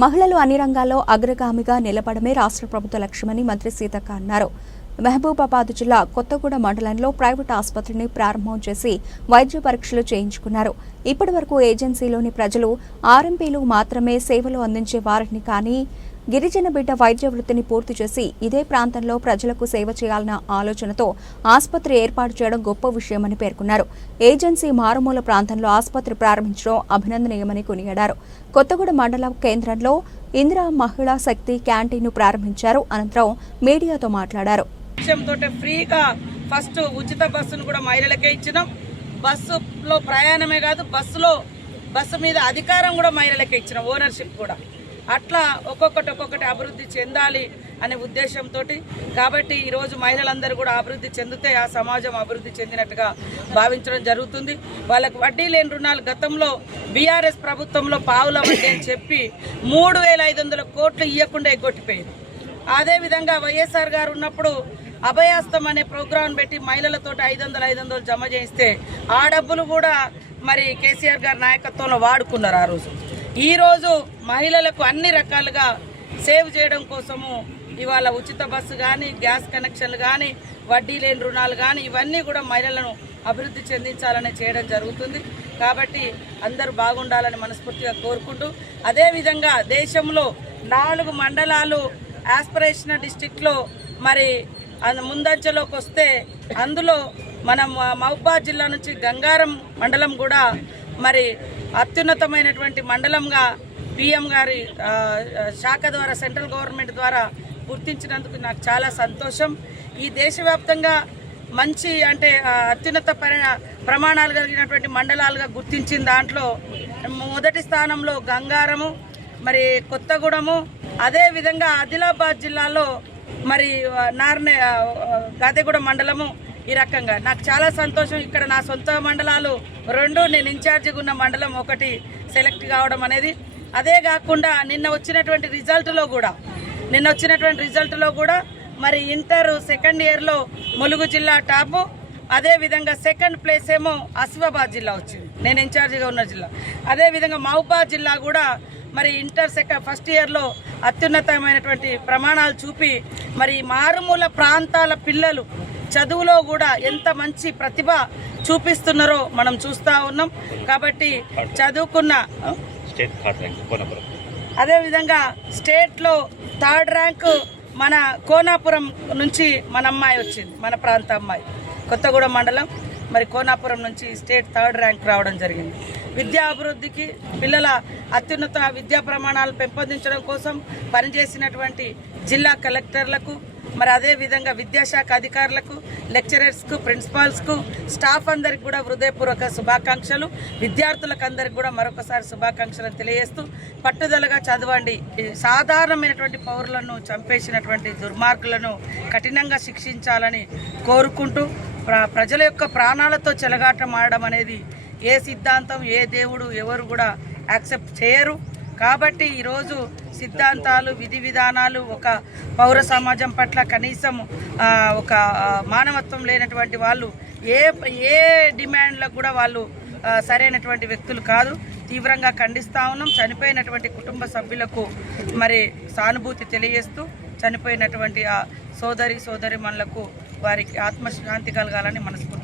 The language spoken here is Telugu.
మహిళలు అన్ని రంగాల్లో అగ్రగామిగా నిలబడమే రాష్ట్ర ప్రభుత్వ లక్ష్యమని మంత్రి సీతక్క అన్నారు. మహబూబాబాద్ జిల్లా కొత్తగూడ మండలంలో ప్రైవేట్ ఆసుపత్రిని ప్రారంభం చేసి వైద్య పరీక్షలు చేయించుకున్నారు. ఇప్పటి వరకు ఏజెన్సీలోని ప్రజలు ఆర్ఎంపీలు మాత్రమే సేవలు అందించే వారిని కానీ గిరిజన బిడ్డ వైద్య వృత్తిని పూర్తి చేసి ఇదే ప్రాంతంలో ప్రజలకు సేవ చేయాలన్న ఆలోచనతో ఆసుపత్రి ఏర్పాటు చేయడం గొప్ప విషయమని పేర్కొన్నారు. ఏజెన్సీ మారుమూల ప్రాంతంలో ఆసుపత్రి ప్రారంభించడం అభినందనీయమని కొనియాడారు. కొత్తగూడ మండల కేంద్రంలో ఇందిరా మహిళా శక్తి క్యాంటీన్ను ప్రారంభించారు. అనంతరం మీడియాతో మాట్లాడారు. ఫ్రీగా ఫస్ట్ ఉచిత బస్సును కూడా మహిళలకే ఇచ్చినాం. బస్సులో ప్రయాణమే కాదు బస్సులో బస్సు మీద అధికారం కూడా మహిళలకే ఇచ్చినాం ఓనర్షిప్ కూడా. అట్లా ఒక్కొక్కటి ఒక్కొక్కటి అభివృద్ధి చెందాలి అనే ఉద్దేశంతో కాబట్టి ఈరోజు మహిళలందరూ కూడా అభివృద్ధి చెందితే ఆ సమాజం అభివృద్ధి చెందినట్టుగా భావించడం జరుగుతుంది. వాళ్ళకు వడ్డీ లేని రుణాలు గతంలో బీఆర్ఎస్ ప్రభుత్వంలో పావుల వడ్డీ అని చెప్పి మూడు వేల ఐదు కోట్లు ఇవ్వకుండా ఎగ్గొట్టిపోయింది. అదేవిధంగా వైఎస్ఆర్ గారు ఉన్నప్పుడు అభయాస్తం అనే ప్రోగ్రాం పెట్టి మహిళలతో ఐదు వందలు ఐదు వందలు జమ చేయిస్తే ఆ డబ్బులు కూడా మరి కేసీఆర్ గారి నాయకత్వంలో వాడుకున్నారు ఆ రోజు. ఈరోజు మహిళలకు అన్ని రకాలుగా సేవ్ చేయడం కోసము ఇవాళ ఉచిత బస్సు కానీ గ్యాస్ కనెక్షన్లు కానీ వడ్డీ లేని రుణాలు కానీ ఇవన్నీ కూడా మహిళలను అభివృద్ధి చెందించాలని చేయడం జరుగుతుంది. కాబట్టి అందరూ బాగుండాలని మనస్ఫూర్తిగా కోరుకుంటూ అదేవిధంగా దేశంలో నాలుగు మండలాలు ఆస్పిరేషనల్ డిస్టిక్లో మరి ముందంచెలోకి ముందంజలోకి వస్తే అందులో మనం మహబాద్ జిల్లా నుంచి గంగారం మండలం కూడా మరి అత్యున్నతమైనటువంటి మండలంగా పిఎం గారి శాఖ ద్వారా సెంట్రల్ గవర్నమెంట్ ద్వారా గుర్తించినందుకు నాకు చాలా సంతోషం. ఈ దేశవ్యాప్తంగా మంచి అంటే అత్యున్నత పరి- ప్రమాణాలు కలిగినటువంటి మండలాలుగా గుర్తించిన దాంట్లో మొదటి స్థానంలో గంగారము మరి కొత్తగూడము అదేవిధంగా ఆదిలాబాద్ జిల్లాలో మరి ఆ, నార్నే మండలము ఈ రకంగా. నాకు చాలా సంతోషం. ఇక్కడ నా సొంత మండలాలు రెండు నేను ఇన్ఛార్జిగా ఉన్న మండలం ఒకటి సెలెక్ట్ కావడం అనేది. అదే కాకుండా నిన్న వచ్చినటువంటి రిజల్ట్లో కూడా నిన్న వచ్చినటువంటి రిజల్ట్లో కూడా మరి ఇంటర్ సెకండ్ ఇయర్లో ములుగు జిల్లా టాపు అదే విధంగా సెకండ్ ప్లేస్ ఏమో ఆసిఫాబాద్ జిల్లా వచ్చింది. నేను ఇన్ఛార్జిగా ఉన్న జిల్లా. అదే విధంగా జిల్లా కూడా మరి ఇంటర్ సెకండ్ ఫస్ట్ ఇయర్లో అత్యున్నతమైనటువంటి ప్రమాణాలు చూపి మరి మారుమూల ప్రాంతాల పిల్లలు చదువులో కూడా ఎంత మంచి ప్రతిభ చూపిస్తున్నారో మనం చూస్తూ ఉన్నాం. కాబట్టి చదువుకున్న అదేవిధంగా స్టేట్లో థర్డ్ ర్యాంకు మన కోనాపురం నుంచి మన అమ్మాయి వచ్చింది మన ప్రాంత అమ్మాయి. కొత్తగూడెం మండలం. మరి కోనాపురం నుంచి స్టేట్ థర్డ్ ర్యాంక్ రావడం జరిగింది. విద్యా అభివృద్ధికి పిల్లల అత్యున్నత విద్యా ప్రమాణాలు పెంపొందించడం కోసం పనిచేసినటువంటి జిల్లా కలెక్టర్లకు మరి అదే విధంగా విద్యాశాఖ అధికారులకు లెక్చరర్స్కు ప్రిన్సిపాల్స్కు స్టాఫ్ అందరికి కూడా హృదయపూర్వక శుభాకాంక్షలు. విద్యార్థులకు అందరికి కూడా మరొకసారి శుభాకాంక్షలు తెలియజేస్తూ పట్టుదలగా చదవండి. సాధారణమైనటువంటి పౌరులను చంపేసినటువంటి దుర్మార్గులను కఠినంగా శిక్షించాలని కోరుకుంటూ ప్రజల యొక్క ప్రాణాలతో చెలగాటం ఆడడం అనేది ఏ సిద్ధాంతం ఏ దేవుడు ఎవరు కూడా యాక్సెప్ట్ చేయరు. కాబట్టి ఈరోజు సిద్ధాంతాలు విధి విధానాలు ఒక పౌర సమాజం పట్ల కనీసం ఒక మానవత్వం లేనటువంటి వాళ్ళు ఏ ఏ డిమాండ్లకు కూడా వాళ్ళు సరైనటువంటి వ్యక్తులు కాదు. తీవ్రంగా ఖండిస్తా ఉన్నాం. చనిపోయినటువంటి కుటుంబ సభ్యులకు మరి సానుభూతి తెలియజేస్తూ చనిపోయినటువంటి ఆ సోదరి సోదరి వారికి ఆత్మశాంతి కలగాలని మనస్ఫూర్తి